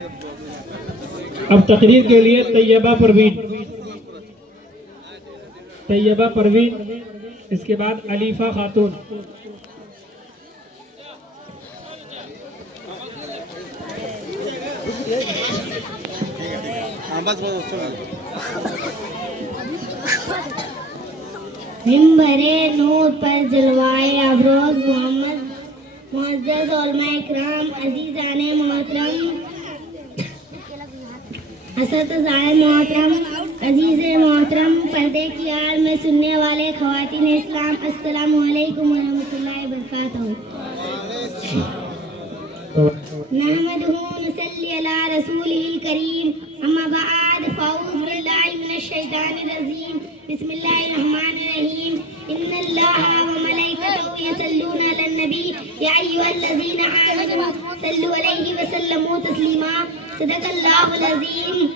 اب تقریر کے لیے طیبہ پروین، اس کے بعد علیفہ خاتون۔ منبر نور پر جلوائے افروز محمد، معزز علماء اکرام، عزیزان محترم، اساتذہ محترم، عزیز محترم، پردے کی آڑ میں سننے والے خواتین اسلام، السلام علیکم ورحمۃ اللہ وبرکاتہ۔ نحمدہ ونصلی علی رسولہ الکریم، اما بعد فاعوذ باللہ من الشیطان الرجیم، بسم اللہ الرحمن الرحیم، ان اللہ وملائکتہ یصلون علی النبی یا ایھا الذین آمنوا صلوا علیہ وسلموا تسلیما، صدق اللہ العظیم۔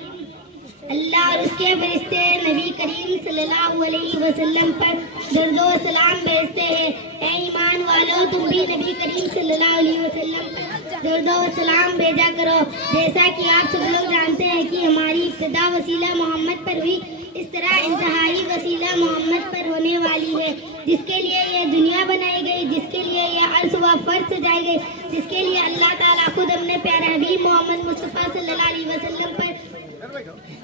اللہ اور اس کے فرشتے نبی کریم صلی اللہ علیہ وسلم پر درود و سلام بھیجتے ہیں۔ اے ایمان والو، تم بھی نبی کریم صلی اللہ علیہ وسلم پر درود و سلام بھیجا کرو۔ جیسا کہ آپ سب لوگ جانتے ہیں کہ ہماری ابتدا وسیلہ محمد پر ہوئی، اس طرح انتہائی وسیلہ محمد پر ہونے والی ہے، جس کے لیے یہ دنیا بنائی گئی، جس کے لیے یہ عرش و فرش سجائی گئی، جس کے لیے اللہ تعالیٰ خود اپنے پیارے حبیب محمد مصطفیٰ صلی اللہ علیہ وسلم پر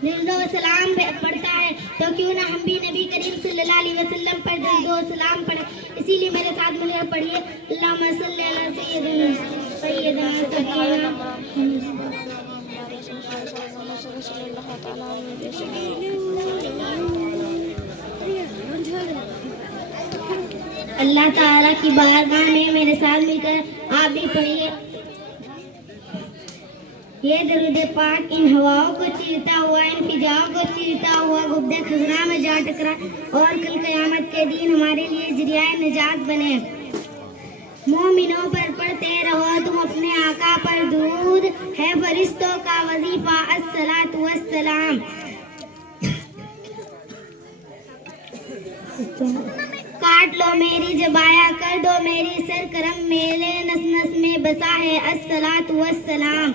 درود و سلام پڑھتا ہے، تو کیوں نہ ہم بھی نبی کریم صلی اللہ علیہ وسلم پر درود و سلام پڑھیں۔ اسی لیے میرے ساتھ مل کر پڑھیے، اللہم صلی علی سیدنا اللہ تعالیٰ کی بارگاہ میں میرے ساتھ مل کر آپ بھی پڑھیے۔ یہ درود پاک ان ہواؤں کو چیرتا ہوا، ان فضاؤں کو چیرتا ہوا گبدے خزراں میں جا ٹکرا اور کل قیامت کے دن ہمارے لیے ذریعہ نجات بنے۔ مومنوں پر پڑھتے رہو تم اپنے آقا پر درود، ہے فرشتوں کا وظیفہ الصلاۃ والسلام۔ کاٹ لو میری جبایا، کر دو میری سرکرم، میرے نس نس میں بسا ہے الصلاۃ والسلام۔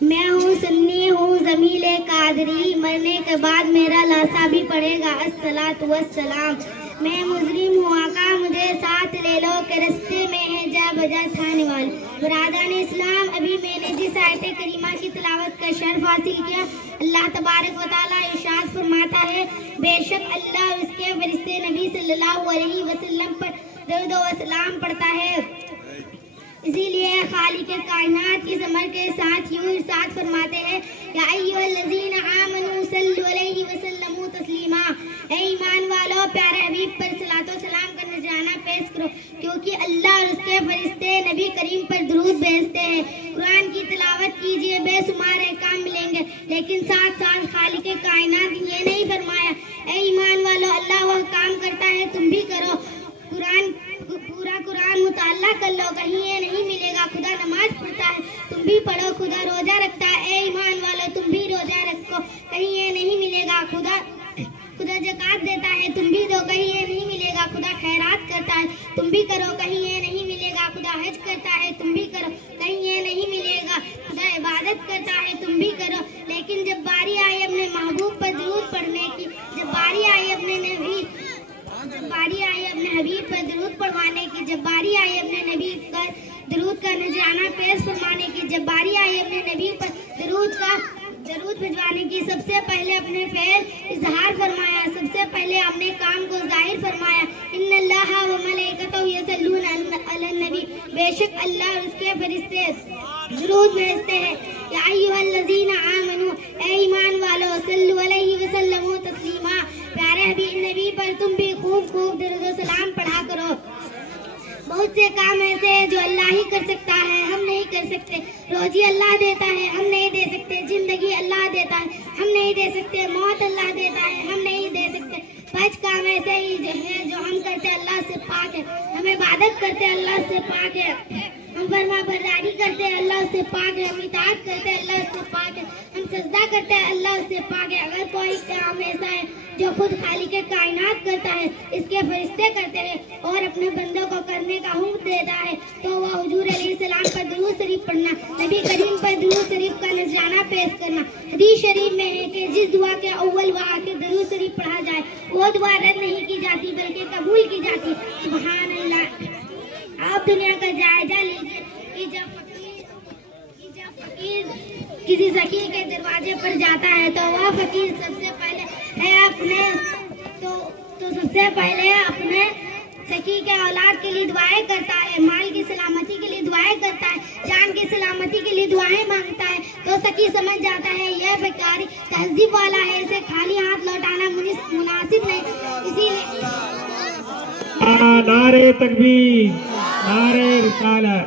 میں ہوں سنی، ہوں زمیل قادری، مرنے کے بعد میرا لاسا بھی پڑے گا الصلاۃ والسلام۔ میں مجرم ہوں آقا مجھے ساتھ لے لو، کہ رستے میں ہے جا بجا تھانے والے۔ برادران اسلام، ابھی میں نے جس آیت کریمہ کی تلاوت کا شرف حاصل کیا، اللہ تبارک و تعالیٰ ارشاد فرماتا ہے، بے شک اللہ اور اس کے فرشتے نبی صلی اللہ علیہ وسلم پر درود و سلام پڑھتا ہے۔ اسی لیے خالق کائنات کی ثمر کے ساتھ یوں ارشاد فرماتے ہیں، یا ایھا الذین آمنوا صلوا علیہ وسلموا تسلیما، اے ایمان والو پیارے حبیب پر صلاۃ و سلام کا نذرانہ پیش کرو، کیونکہ اللہ اور اس کے فرشتے نبی کریم پر درود بھیجتے ہیں۔ قرآن کی تلاوت کیجئے، بے شمار احکام ملیں گے، لیکن ساتھ ساتھ خالق کائنات نے یہ نہیں فرمایا اے ایمان والو اللہ وہ کام کرتا ہے تم بھی کرو، پورا قرآن مطالعہ کر لو، کہیں یہ نہیں ملے گا خدا نماز پڑھتا ہے تم بھی پڑھو، خدا روزہ رکھتا ہے اے ایمان والو تم بھی روزہ رکھو، کہیں یہ نہیں ملے گا خدا زکوٰۃ دیتا ہے تم بھی دو، کہیں یہ نہیں ملے گا خدا خیرات کرتا ہے تم بھی کرو، کہیں یہ نہیں ملے گا خدا حج کرتا ہے تم بھی کرو، کہیں یہ نہیں ملے گا خدا عبادت کرتا ہے تم بھی کرو۔ لیکن جب باری آئی اپنے محبوب پر درود پڑھنے کی، جب باری آئی اپنے حبیب پر درود پڑھوانے کی، جب باری آئی اپنے نبی پر درود کا نذرانہ پیش فرمانے کی، جب باری آئی اپنے نبی پر درود بھجوانے کی، سب سے پہلے اپنے فعل اظہار فرمایا، سب سے پہلے اپنے کام کو ظاہر فرمایا، ان اللہ و ملائکتہ یصلون علی النبی، بے شک اللہ اور اس کے فرشتے درود بھیجتے ہیں، یا ایھا الذین آمنوا، اے ایمان والو، صلوا علیہ وسلموا تسلیما، پیارے حبیب نبی پر تم بھی خوب درود و سلام پڑھا کرو۔ بہت سے کام ایسے ہیں جو اللہ ہی کر سکتا ہے، ہم نہیں کر سکتے۔ روزی اللہ دیتا ہے، ہم نہیں دے سکتے۔ زندگی اللہ دیتا ہے، ہم نہیں دے سکتے۔ موت اللہ دیتا ہے، ہم نہیں دے سکتے۔ 5 کام ایسے ہی جو ہم کرتے اللہ سے پاک ہے، ہم عبادت کرتے اللہ سے پاک ہے، ہم हम फरमा बरदारी करते हैं, अल्लाह उससे पाक है। हम इताअत करते हैं, अल्लाह उससे पाक है। हम सजदा करते हैं, अल्लाह उससे पाक है। अगर कोई काम ऐसा है जो खुद खालिक कायनात करता है, इसके फरिश्ते करते हैं और अपने बंदों को करने का हुक्म देता है, तो वह हुजूर अलैहिस्सलाम पर दुरूद शरीफ पढ़ना, नबी करीम पर दुरूद शरीफ का नजराना पेश करना। हदीस शरीफ में है कि जिस दुआ के अव्वल व आखिर दुरूद शरीफ पढ़ा जाए वो दुआ रद्द नहीं की जाती बल्कि कबूल की जाती। सुभान अल्लाह। आप दुनिया का जायजा लीजिए कि जब फकीर किसी ज़कीर के दरवाजे पर जाता है तो वह फकीर सबसे पहले अपने सखी के औलाद के लिए दुआएं करता है, माल की सलामती के लिए दुआएं करता है, जान की सलामती के लिए दुआएं मांगता है। तो सखी समझ जाता है यह बेकारी तहजीब वाला है, इसे खाली हाथ लौटाना मुनासिब नहीं। इसीलिए नारे तकबीर, नारे रिसालत।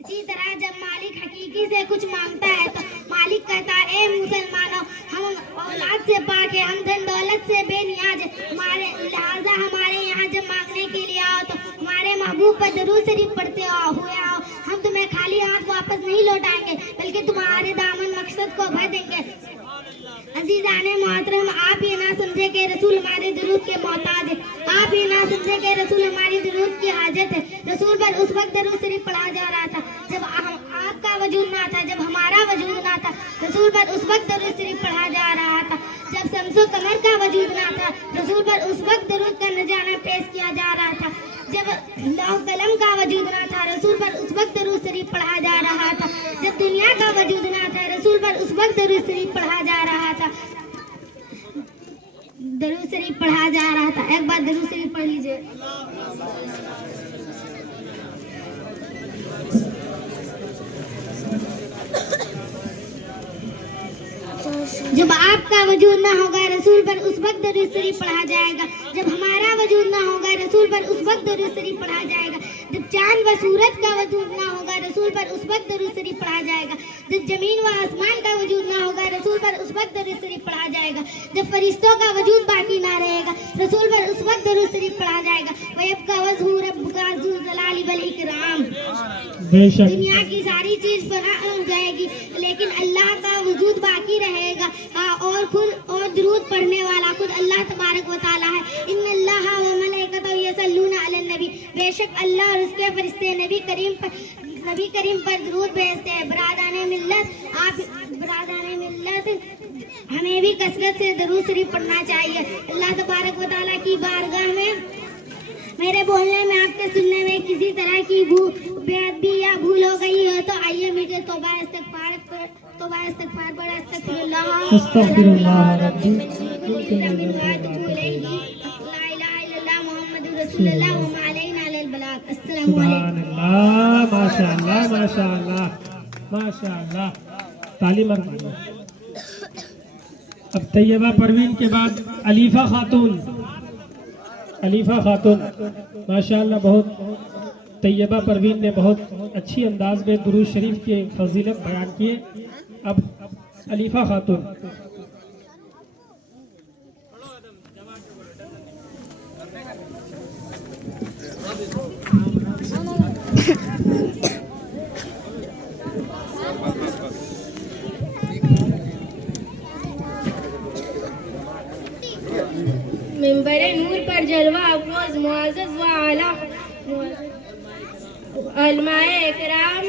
इसी तरह जब मालिक हकीकी से कुछ मांगता है तो मालिक कहता है, ए मुसलमानों, हम औलाद से पाक है, हम धन दौलत से बेनियाज है, लिहाजा हमारे यहाँ जब मांगने के लिए आओ तो हमारे महबूब पर दुरूद शरीफ पढ़ते हुए आओ। हम तुम्हें खाली हाथ वापस नहीं लौटाएंगे बल्कि तुम्हारे दामन मकसद को भर देंगे। अजीजाने मोहतरम, आप ये ना समझे कि रसूल हमारे दुरूद के मोहताज है, आप ये ना समझे कि रसूल हमारी दुरूद की हाजत है। रसूल पर उस वक्त दुरूद शरीफ पढ़ा जा रहा था जब आपका वजूद ना था, जब हमारा वजूद ना था। रसूल पर उस वक्त दुरूद शरीफ पढ़ा जा रहा था जब शम्सो कमर का वजूद ना था। रसूल पर उस वक्त दुरूद का नजारा पेश किया जा रहा था जब लौह कलम का वजूद ना था। रसूल पर उस वक्त दुरूद शरीफ पढ़ा जा रहा था जब दुनिया का वजूद ना था। रसूल पर उस वक्त दुरूद शरीफ पढ़ा जा रहा था, दुरूद शरीफ पढ़ा जा रहा था। एक बार दुरूद शरीफ पढ़ लीजिए। जब आपका वजूद ना होगा रसूल पर उस वक्त दुरूद शरीफ पढ़ा जाएगा। जब हमारा वजूद ना होगा रसूल पर उस वक्त दुरूद शरीफ पढ़ा जाएगा। जब चांद व सूरज का वजूद ना होगा रसूल पर उस वक्त दुरूद शरीफ पढ़ा जाएगा। जब जमीन व आसमान का वजूद ना होगा रसूल पर उस वक्त दुरूद शरीफ पढ़ा जाएगा। जब फरिश्तों का वजूद बाकी ना रहेगा रसूल पर उस वक्त दुरूद शरीफ पढ़ा जाएगा। वयब्का वजहू रब्बिका ज़ुल जलाली वल इकराम। दुनिया की सारी चीज फना हो जाएगी लेकिन अल्लाह का वजूद बाकी रहेगा और दुरूद पढ़ने वाला खुद अल्लाह तबारक व तआला है। इन्नल्लाह व मलाइकतहू यसल्लूना अलन नबी, बेशक अल्लाह और उसके फरिश्ते नबी करीम पर दुरूद भेजते हैं। बरादाने मिल्लत हमें भी कसरत से दुरूद शरीफ पढ़ना चाहिए। अल्लाह तबारक व तआला की बारगाह में मेरे बोलने में आपके सुनने में किसी तरह की बेअदबी या भूल हो गई हो तो आइए मुझे तौबा इस्तिगफार पढ़े। अस्तगफिरुल्लाह रब्बी ला इलाहा इल्लल्लाह मुहम्मदुर रसूलुल्लाह व मा अलैना इल्लल बलाग। अस्सलामु अलैकुम। माशाअल्लाह, माशाअल्लाह, माशाअल्लाह। ताली मारो। अब तैयबा परवीन के बाद अलीफा खातून माशाअल्लाह, बहुत तैयबा परवीन ने बहुत अच्छी अंदाज में दुरूद शरीफ के फजीलत बयान किए। अब अलीफा खातून। मिंबरे नूर पर जलवा अफरोज मुअज़्ज़ज़ व आला उलमाए इकराम,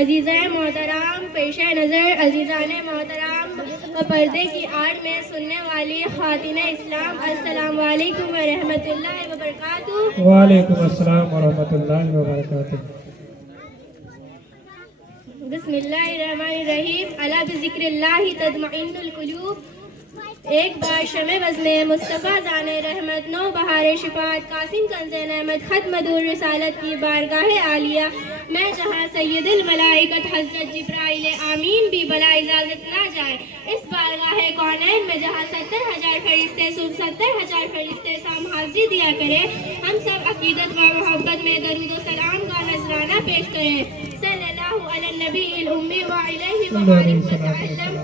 अजीज़ाए मोहतराम, पेशे नज़र अजीज़ाने मोहतराम व पर्दे की आड़ में सुनने वाली ख़ातिन इस्लाम, अस्सलामु अलैकुम व रहमतुल्लाहि व बरकातुहू। वालेकुम अस्सलाम व रहमतुल्लाहि व बरकातुहू। बिस्मिल्लाहिर्रहमानिर्रहीम। अला बिज़िक्रिल्लाहि तत्मइन्नुल क़ुलूब। एक बार शमे वज़्ने मुस्तफ़ा जाने रहमत नौ बहारे शिफात कासिम कंज़े नेमत खत मदूर रिसालत की बारगाह आलिया मैं जहाँ सैयदुल मलाइकत हज़रत जिब्राइल आमीन भी बला इजाज़त ना जाए, इस बारगाह कौनैन में जहाँ 70,000 फरिश्ते साम हाज़िरी दिया करे, हम सब अक़ीदत व मोहब्बत में दरूद व सलाम का नजराना पेश करें। सल्लल्लाहु अला नबील उम्मी व अलैहि व आलिहि वसल्लम।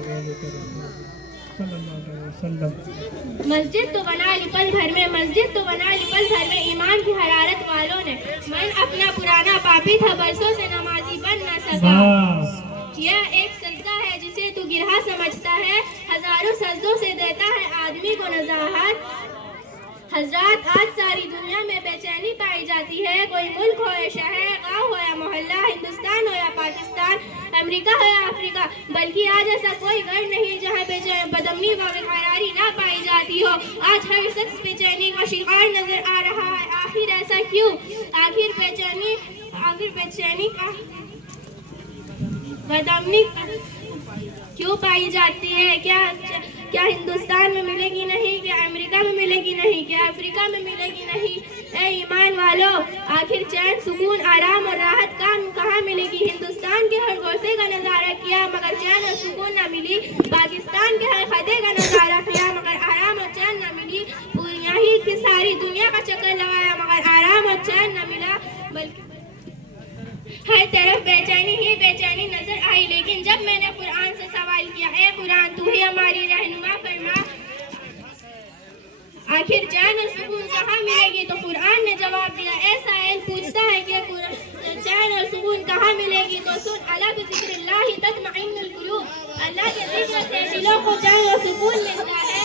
सल्लल्लाहु अलैहि वसल्लम। मस्जिद तो बना ली पल भर में, मस्जिद तो बना ली पल भर में ईमान की हरारत वालों ने। मन अपना पुराना पापी था, बरसों से नमाजी बन न सका। यह एक सजदा है जिसे तू गिरहा समझता है, हजारों सजदों से देता है आदमी को नजाहत। हजरात, आज सारी दुनिया में बेचैनी पाई जाती है। कोई मुल्क हो या शहर, गाँव हो या मोहल्ला, हिंदुस्तान हो या पाकिस्तान, अमेरिका हो या अफ्रीका, बल्कि आज ऐसा कोई घर नहीं जहाँ बदअमनी व बेकरारी ना पाई जाती हो। आज हर शख्स बेचैनी का शिकार नजर आ रहा है। आखिर ऐसा क्यों? आखिर बेचैनी का बदअमनी क्यों पाई जाती है? क्या हिंदुस्तान में मिलेगी नहीं? क्या अमेरिका में मिलेगी नहीं? क्या अफ्रीका में मिलेगी नहीं? ए ईमान वालों, आखिर चैन, सुकून, आराम और राहत कहाँ मिलेगी? हिंदुस्तान के हर गोसे का नज़ारा किया मगर चैन और सुकून न मिली। पाकिस्तान के हर खदे का नज़ारा किया मगर आराम और चैन न मिली। यहीं की सारी दुनिया का चक्कर लगाया मगर आराम और चैन न मिला। बल्कि हर तरफ बेचैनी ही बेचैनी नजर आई। लेकिन जब मैंने कुरान से सवाल किया, ए कुरान तू ही हमारी रहनुमा फरमा, आखिर चैन और सुकून कहाँ मिलेगी? तो कुरान ने जवाब दिया। ए साइल पूछता है कि चैन और सुकून कहाँ मिलेगी? तो सुन, अला बिज़िक्रिल्लाह तत्मइन्नुल कुलूब, अल्लाह के जिक्र से दिलों को चैन और सुकून मिलता है।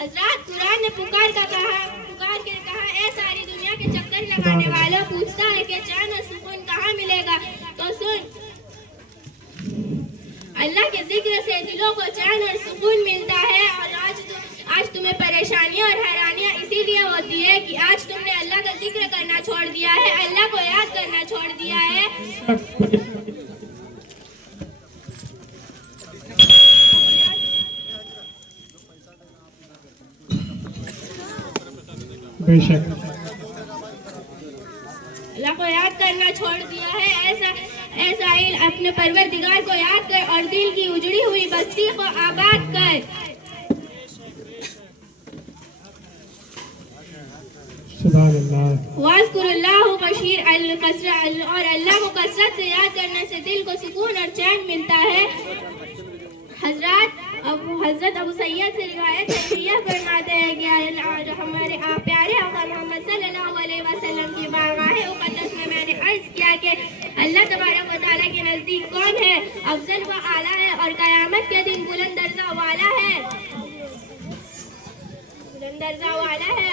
हजरात, कुरान ने पुकार के कहा, ए सारी दुनिया के चक्कर लगाने वालों, पूछता है कि चैन और सुकून कहाँ मिलेगा? तो सुन, अल्लाह के जिक्र से दिलों को चैन और सुकून मिलता है। और आज तुम्हें परेशानियां और हैरानियां इसीलिए होती है कि आज तुमने अल्लाह का जिक्र करना छोड़ दिया है, अल्लाह को याद करना छोड़ दिया है। बेशक अल्लाह को याद करना छोड़ दिया है। ऐसा ही अपने परवरदिगार को याद कर और दिल की उजड़ी हुई बस्ती को आबाद कर। वाज़कुरुल्लाह बशीर और अल्लाह को कसरत से याद करने से दिल को सुकून और चैन मिलता है। हजरत अबू सैयद से रिवायत है कि यह फरमाते हैं कि हमारे प्यारे आका मोहम्मद सल्लल्लाहु अलैहि वसल्लम की बारगाह मुक़द्दस में मैंने अर्ज किया कि अल्लाह तबारक व तआला के नज़दीक कौन है? अफजल व आला है और क़यामत के दिन बुलंद दर्जा वाला है।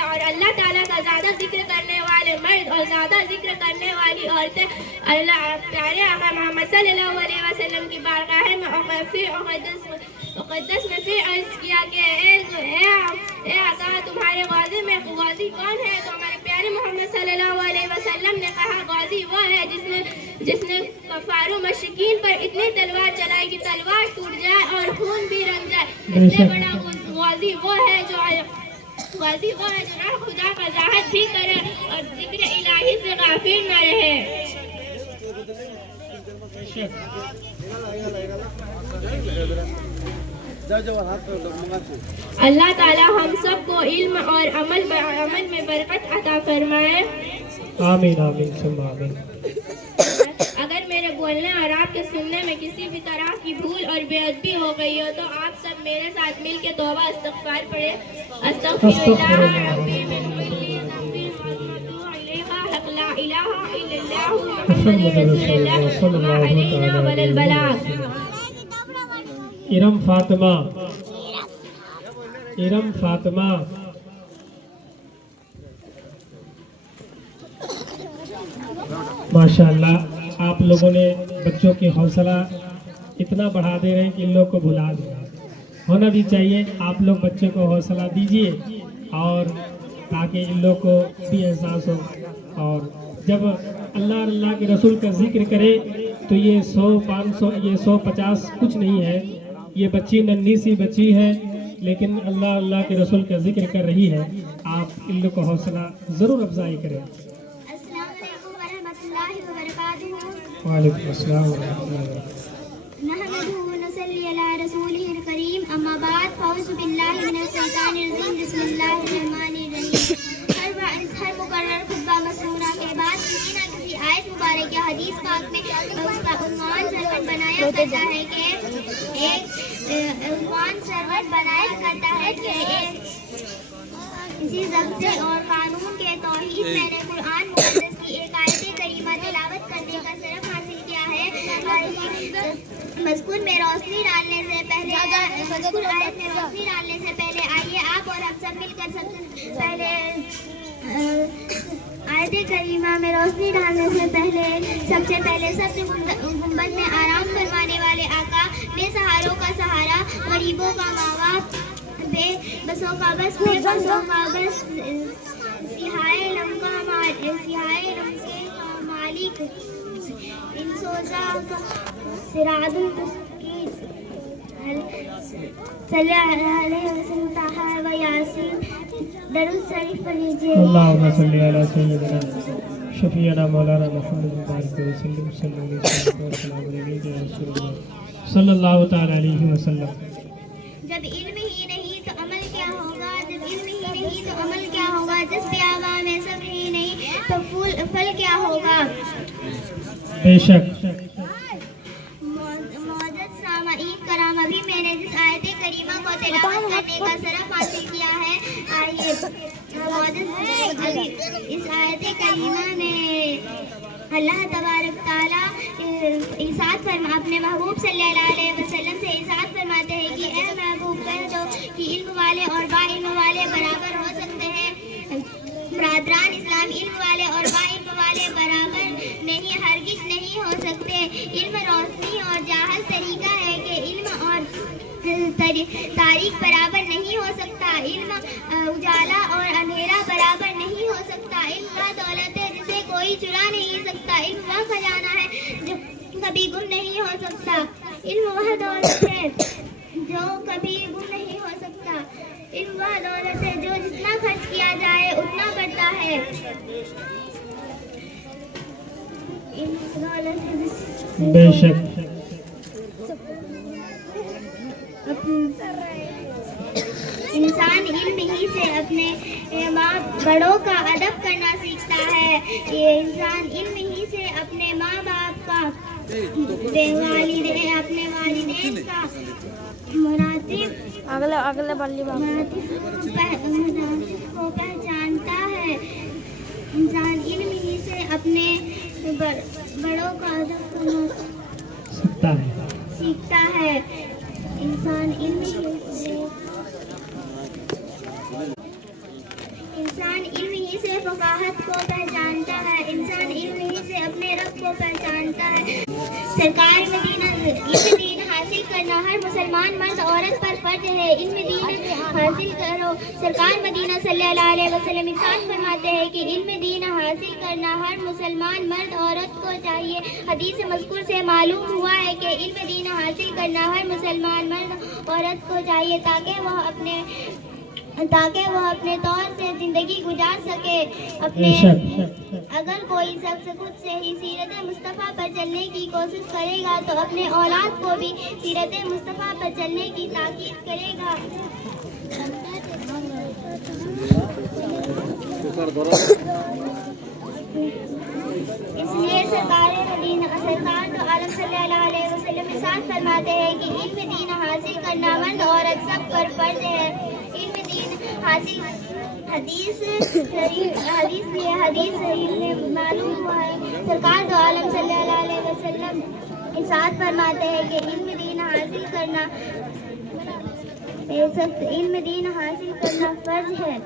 और अल्लाह ताला का ज़्यादा जिक्र करने वाले मर्द और ज़्यादा जिक्र करने वाली औरतें अल्लाह प्यारे आका मोहम्मद सल्लल्लाहु अलैहि वसल्लम की बारगाह में मुक़द्दस में फिर अर्ज किया कि ए आका, तुम्हारे गाज़ी में गाज़ी कौन है? तो हमारे प्यारे मोहम्मद सल्लल्लाहु अलैहि वसल्लम ने कहा, गाज़ी वो है जिसने कफ़ारों मशरिकीन पर इतनी तलवार चलाई कि तलवार टूट जाए और खून भी रंग जाए। इससे बड़ा गाज़ी वो है जो ना खुदा का ज़ाहिद भी करे और जिक्र इलाही से गाफिल न रहे। अल्लाह ताला हम सबको इल्म और अमल में बरकत अता फरमाए। आमीन आमीन सुम्मा आमीन। अगर मेरे बोलने और आपके सुनने में किसी भी तरह की भूल और बेअदबी हो गई हो तो आप सब मेरे साथ मिल के तौबा इस्तग़फ़ार पढ़े। इरम फातिमा माशाअल्लाह, आप लोगों ने बच्चों की हौसला इतना बढ़ा दे रहे हैं कि इन लोग को भुला दे। होना भी चाहिए, आप लोग बच्चों को हौसला दीजिए और ताकि इन लोग को भी एहसास हो। और जब अल्लाह के रसूल का जिक्र करे तो ये 100, 500, ये 150 कुछ नहीं है। ये बच्ची नन्ही सी बच्ची है लेकिन अल्लाह के रसूल का जिक्र कर रही है। आप इन लोग को हौसला ज़रूर अफजाई करें। वालेकुम अस्सलाम व रहमतुल्लाहि व बरकातहू। नहमदुहु व नसल्ली अला रसूलिहिल करीम, अम्मा बाद, फ़अऊज़ु बिल्लाहि मिनश शैतानिर रजीम, बिस्मिल्लाहिर रहमानिर रहीम। हर मुकर्रर खुतबा मसनून کرتا ہے کہ ایک عثمان سرور بنایا کرتا ہے کہ ایک اسی ضبط اور قانون کے توحید میں نے قرآن مقدس کی ایک آیت کریمہ تلاوت کرنے کا شرف حاصل کیا ہے. مذکور میں روشنی ڈالنے سے پہلے مذکور آیت میں روشنی ڈالنے سے پہلے آئیے آپ اور ہم سب مل کر سب سے پہلے آیت کریمہ میں روشنی ڈالنے سے پہلے سب گنبد میں آرام فرمانے والے آقا، بے سہاروں کا سہارا، غریبوں کا ماوا، بے بسوں کا بس، بے بسوں کا بس، سیاہ لمکے کا مالک، ان سوزا کا سراج المستقیم، صلی اللہ علیہ وسلم طٰہٰ و یاسین. درود شریف پڑھ لیجیے. اللہم صلی علی سیدنا شفیعنا مولانا محمد مبارک وسلم صلی اللہ تعالی علیہ وسلم. جب علم ہی نہیں تو عمل کیا ہوگا، جب علم ہی نہیں تو عمل کیا ہوگا، جس پہ آغا میں صبر ہی نہیں تو پھل کیا ہوگا. بے شک معزز سامعین کرام، ابھی میں نے جس آیت کریمہ کو تلاوت کرنے کا شرف حاصل کیا ہے، آئیے اس آیت کریمہ میں اللہ تبارک تعالیٰ اپنے محبوب صلی اللہ علیہ وسلم سے ارشاد فرماتے ہیں کہ اے محبوب کہہ دو کہ علم والے اور با علم والے برابر ہو سکتے ہیں. برادران اسلام، علم والے اور با علم والے برابر نہیں، ہرگز نہیں ہو سکتے. علم روشنی اور جہل طریقہ ہے کہ علم اور تاریخ برابر نہیں ہو سکتا. علم اجالا اور اندھیرا برابر نہیں ہو سکتا. علم وہ دولت ہے جسے کوئی چرا نہیں سکتا. علم وہ خزانہ ہے جو کبھی گم نہیں ہو سکتا. علم وہ دولت ہے جو کبھی گم نہیں ہو سکتا. علم وہ دولت ہے جو جتنا خرچ کیا جائے اتنا بڑھتا ہے. علم دولت ہے بے شک انسان علم ہی سے اپنے ماں بڑوں کا ادب کرنا سیکھتا ہے. یہ انسان علم ہی سے اپنے ماں باپ کا، اپنے والدین کا مراتب کو پہچانتا ہے. انسان علم ہی سے اپنے بڑوں کا ادب کرنا سیکھتا ہے. انسان علم ہی سے فقاہت کو پہچانتا ہے. انسان علم ہی سے اپنے رب کو پہچانتا ہے. سرکار مدینہ، علم دین حاصل کرنا ہر مسلمان مرد عورت پر فرض ہے. علم دین حاصل کرو. سرکار مدینہ صلی اللہ علیہ وسلم ارشاد فرماتے ہیں کہ علم دین حاصل کرنا ہر مسلمان مرد عورت کو چاہیے. حدیث مذکور سے معلوم ہوا ہے کہ علم دین حاصل کرنا ہر مسلمان مرد عورت کو چاہیے تاکہ وہ اپنے طور سے زندگی گزار سکے. اگر کوئی شخص خود سے ہی سیرت مصطفیٰ پر چلنے کی کوشش کرے گا تو اپنے اولاد کو بھی سیرت مصطفیٰ پر چلنے کی تاکید کرے گا. اس لیے سرکار تو عالم صلی اللہ علیہ وسلم ارشاد فرماتے ہیں کہ علم دین حاصل کرنا مرد عورت سب پر فرض ہے. علم دین حاصل حدیث میں معلوم ہوا ہے. سرکار تو عالم صلی اللہ علیہ وسلم ارشاد فرماتے ہیں کہ علم دین حاصل کرنا فرض ہے.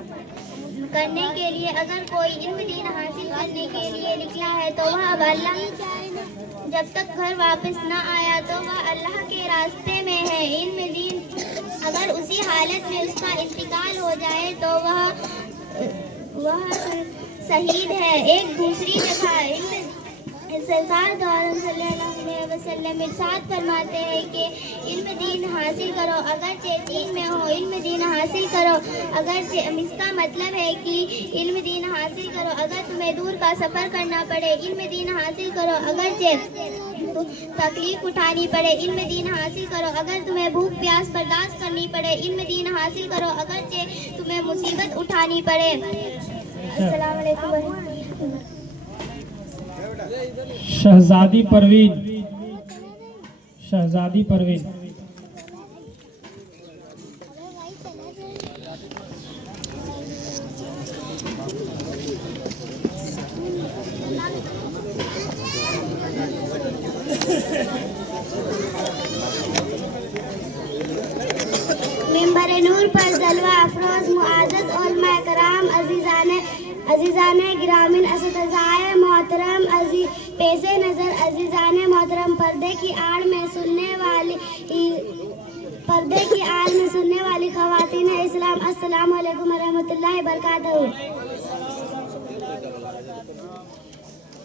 کرنے کے لیے اگر کوئی علم دین حاصل کرنے کے لیے نکلا ہے تو وہ اب اللہ جب تک گھر واپس نہ آیا تو وہ اللہ کے راستے میں ہے. علم دین اگر اسی حالت میں اس کا انتقال ہو جائے تو وہ شہید ہے. ایک دوسری جگہ سرکار دو عالم صلی اللہ علیہ وسلم ارشاد فرماتے ہیں کہ علم دین حاصل کرو اگرچہ چین میں ہو. علم دین حاصل کرو اگرچہ، اس کا مطلب ہے کہ علم دین حاصل کرو اگر تمہیں دور کا سفر کرنا پڑے. علم دین حاصل کرو اگرچہ تکلیف اٹھانی پڑے. علم دین حاصل کرو اگر تمہیں بھوک پیاس برداشت کرنی پڑے. علم دین حاصل کرو اگرچہ تمہیں مصیبت اٹھانی پڑے. السلام علیکم ورحمۃ اللہ. शहजादी परवीन। मिंबर नूर पर जलवा अफरोज मुआज़्ज़ज़ उलमा कराम अजीज़ान गिरामीन असतिज़ाए मोहतरम पेशे नज़र अजीज़ान मोहतरम पर्दे की आड़ में सुनने वाली ख़वातीन इस्लाम, अस्सलामु अलैकुम वरहमतुल्लाहि वबरकातुहू।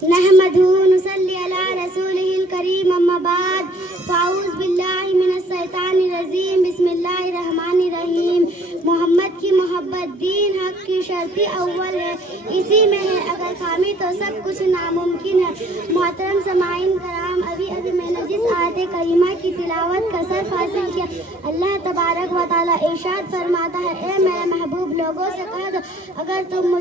नहमदुहु नुसल्ली अला रसूलिहिल करीम, अम्मा बाद, फ़ाऊज़ बिल्लाहि मिनश शैतानिर रजीम, बिस्मिल्लाहिर रहमानिर रहीम। मोहम्मद की मोहब्बत दीन हक की शर्ती अव्वल है, इसी में है अगर खामी तो सब कुछ नामुमकिन है। मोहतरम समाईन कराम, अभी मैंने जिस आयत करीमा की तिलावत का सर्फ हासिल किया, अल्लाह तबारक व तआला इरशाद फरमाता है, ए मेरे महबूब लोगों से कह दो, अगर तुम